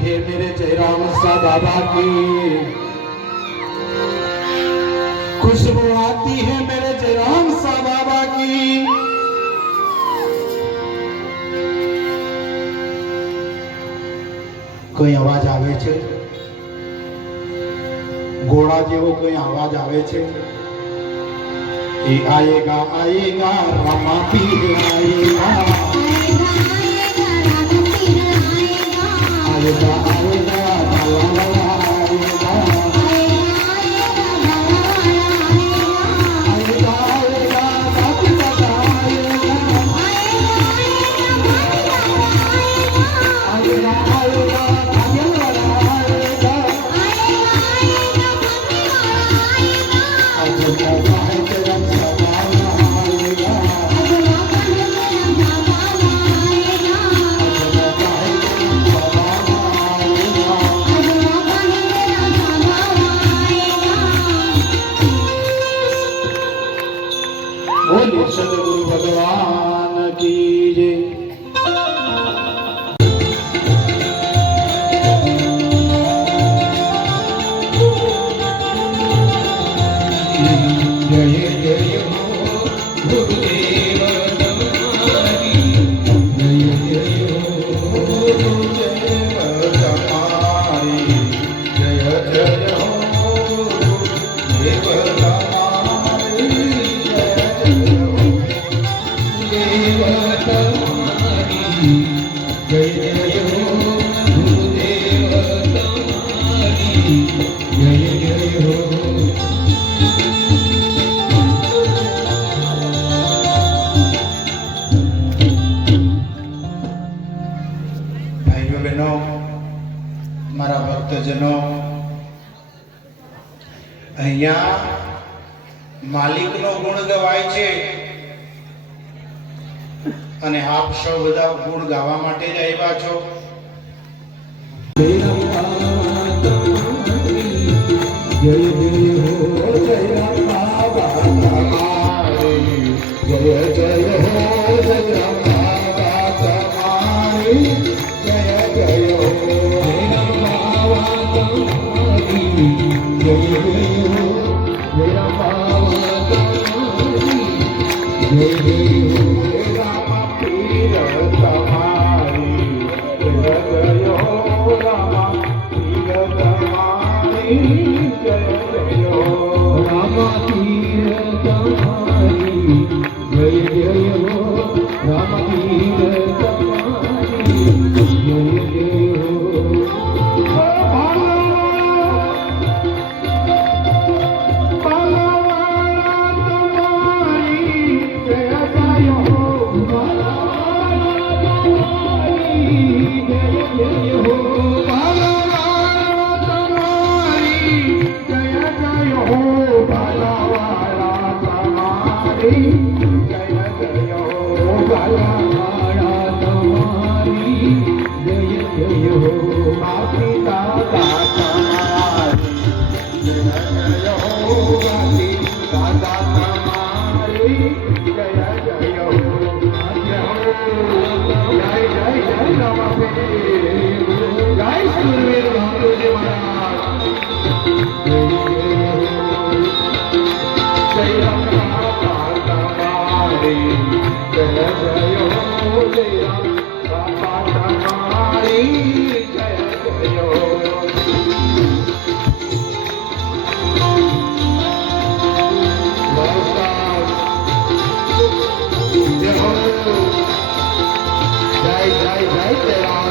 आती है मेरे जयराम सा बाबा की खुशबू आती है मेरे जयराम सा बाबा की કઈ અવાજ આવે છે ઘોડા જેવો કઈ અવાજ આવે છે એ આયેગા આયેગા રામા પીર આયેગા Thank you. બોલે સદગુરુ ભગવાન કી જય. જય જય હો ભક્તજનો અહીંયા માલિકનો ગુણ ગવાય છે. અને આપ સૌ બધા ગુણ ગાવા માટે જ આવ્યા છો. જય જય હો જય જય હો. જય boa. જય જય જય જય